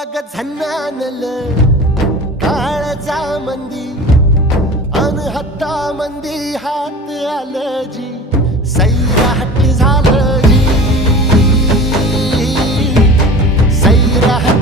अग झन्नानल काळजा मंदी अन हत्ता मंदी हात आलं जी सैराट झालं जी सैराट